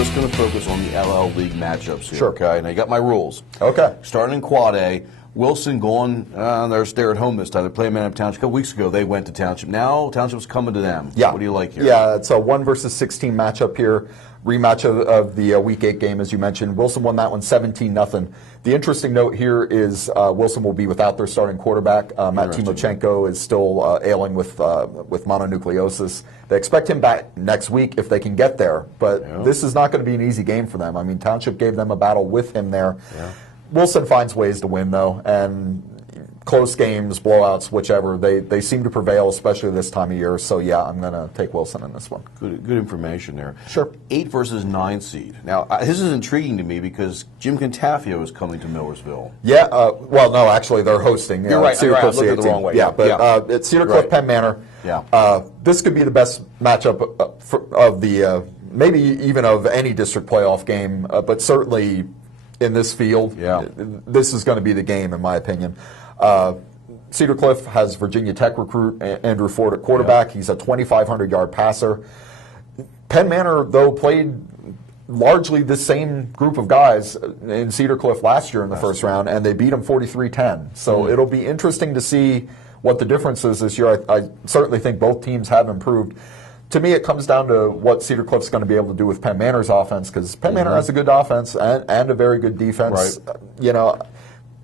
just going to focus on the LL League matchups here. Sure. Okay. Now you got my rules. Okay. Starting in Quad A, Wilson going. They're at home this time. They played Man of Township. A couple weeks ago, they went to Township. Now Township's coming to them. Yeah. What do you like here? Yeah, it's a 1 versus 16 matchup here. Rematch of the Week 8 game, as you mentioned. Wilson won that one 17-0. The interesting note here is Wilson will be without their starting quarterback. Matt Timochenko is still ailing with mononucleosis. They expect him back next week if they can get there, but this is not going to be an easy game for them. I mean, Township gave them a battle with him there. Yeah. Wilson finds ways to win, though, and close games, blowouts, whichever, they seem to prevail, especially this time of year. So, yeah, I'm going to take Wilson in this one. Good information there. Sure. 8 versus 9 seed. Now, this is intriguing to me because Jim Contafio is coming to Millersville. Yeah, well, no, actually, they're hosting. You're right. Cedar I Cliff's looked the at it the 18th. wrong way. Yeah, but it's Cedar Cliff Penn Manor. Yeah. This could be the best matchup of the maybe even of any district playoff game, but certainly in this field, this is going to be the game, in my opinion. Cedar Cliff has Virginia Tech recruit Andrew Ford at quarterback. Yeah. He's a 2,500-yard passer. Penn Manor, though, played largely the same group of guys in Cedar Cliff last year in the first round, and they beat them 43-10. So it'll be interesting to see what the difference is this year. I certainly think both teams have improved. To me, it comes down to what Cedar Cliff's going to be able to do with Penn Manor's offense, because Penn Manor has a good offense and a very good defense. Right. You know,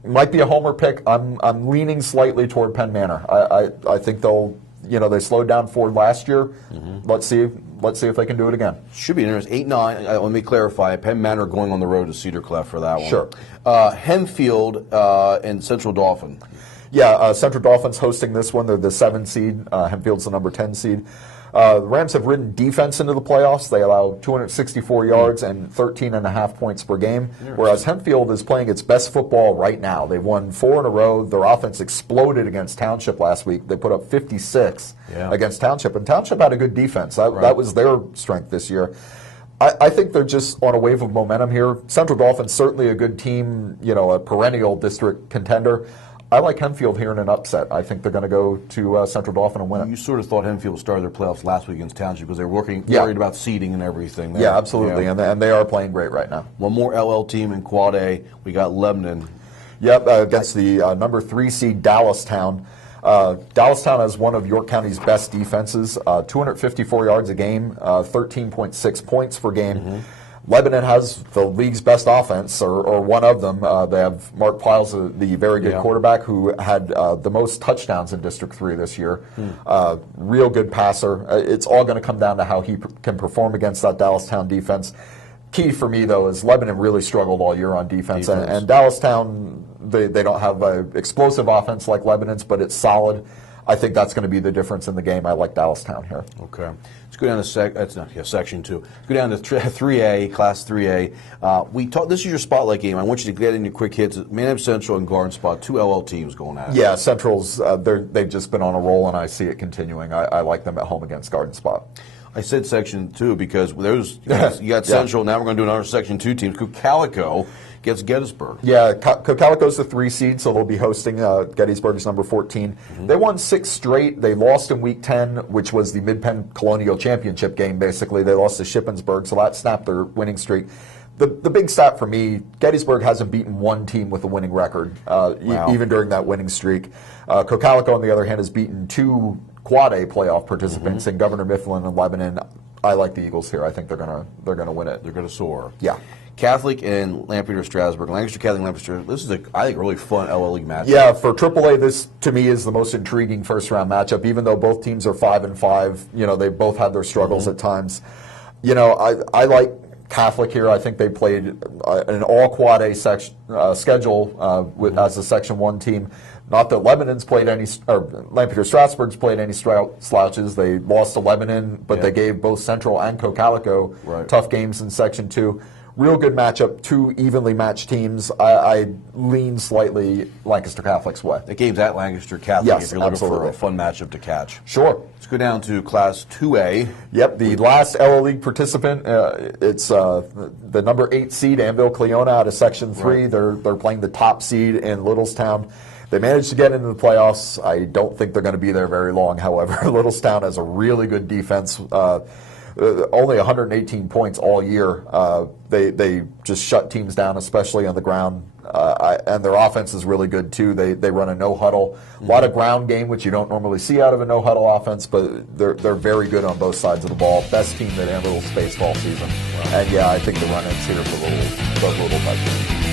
might be a homer pick. I'm leaning slightly toward Penn Manor. I think they'll, they slowed down Ford last year. Let's see if they can do it again. Should be interesting. 8-9. Let me clarify. Penn Manor going on the road to Cedar Cliff for that one. Sure. Henfield and Central Dauphin. Yeah, Central Dauphin's hosting this one. They're the 7 seed. Henfield's the number 10 seed. The Rams have ridden defense into the playoffs. They allow 264 yards and 13.5 points per game, whereas Henfield is playing its best football right now. They've won 4 in a row. Their offense exploded against Township last week. They put up 56 against Township, and Township had a good defense. That was their strength this year. I think they're just on a wave of momentum here. Central Dauphin's certainly a good team, a perennial district contender. I like Henfield here in an upset. I think they're going to go to Central Dauphin and win it. You sort of thought Henfield started their playoffs last week against Township because they were worried about seeding and everything there. Yeah, absolutely, and they are playing great right now. One more LL team in Quad A. We got Lebanon. Yep, against the number 3 seed Dallastown. Dallastown has one of York County's best defenses, 254 yards a game, 13.6 points per game. Lebanon has the league's best offense, or one of them. They have Mark Piles, the very good quarterback, who had the most touchdowns in District 3 this year. Real good passer. It's all going to come down to how he can perform against that Dallastown defense. Key for me, though, is Lebanon really struggled all year on defense. And Dallastown, they don't have an explosive offense like Lebanon's, but it's solid. I think that's going to be the difference in the game. I like Dallastown here. Okay. Let's go down to Section 2. Let's go down to 3A, Class 3A. This is your spotlight game. I want you to get into quick hits. Manab Central and Garden Spot, 2 LL teams going at it. Yeah, Central's, they've just been on a roll, and I see it continuing. I like them at home against Garden Spot. I said Section 2 because you got Central. Now we're going to do another Section 2 team. Calico gets Gettysburg. Yeah, Calico's the 3 seed, so they'll be hosting Gettysburg's number 14. They won 6 straight. They lost in Week 10, which was the Mid-Penn Colonial Championship game, basically. They lost to Shippensburg, so that snapped their winning streak. The big stat for me, Gettysburg hasn't beaten one team with a winning record, even during that winning streak. Cocalico, on the other hand, has beaten 2 Quad A playoff participants in Governor Mifflin and Lebanon. I like the Eagles here. I think they're gonna win it. They're gonna soar. Yeah. Catholic and Lampeter Strasburg. Lancaster Catholic and Lampeter. This is I think a really fun LL League matchup. Yeah, for AAA, this to me is the most intriguing first round matchup. Even though both teams are 5-5, they both had their struggles at times. I like Catholic here. I think they played an all Quad A schedule as a Section 1 team. Not that Lebanon's played any, or Lampeter Strasburg's played any slouches. They lost to Lebanon, but they gave both Central and Cocalico tough games in Section 2. Real good matchup, 2 evenly matched teams. I lean slightly Lancaster Catholic's way. The game's at Lancaster Catholic if you're looking for a fun matchup to catch. Sure. Let's go down to Class 2A. Yep, the last LL League participant, it's the number 8 seed, Anvil Cleona, out of Section 3. They're playing the top seed in Littlestown. They managed to get into the playoffs. I don't think they're going to be there very long, however. Littlestown has a really good defense. only 118 points all year. They just shut teams down, especially on the ground. And their offense is really good too. They run a no huddle, a lot of ground game, which you don't normally see out of a no huddle offense. But they're very good on both sides of the ball. Best team that handles space all season. Wow. And yeah, I think the run-ins here for the little touchdowns.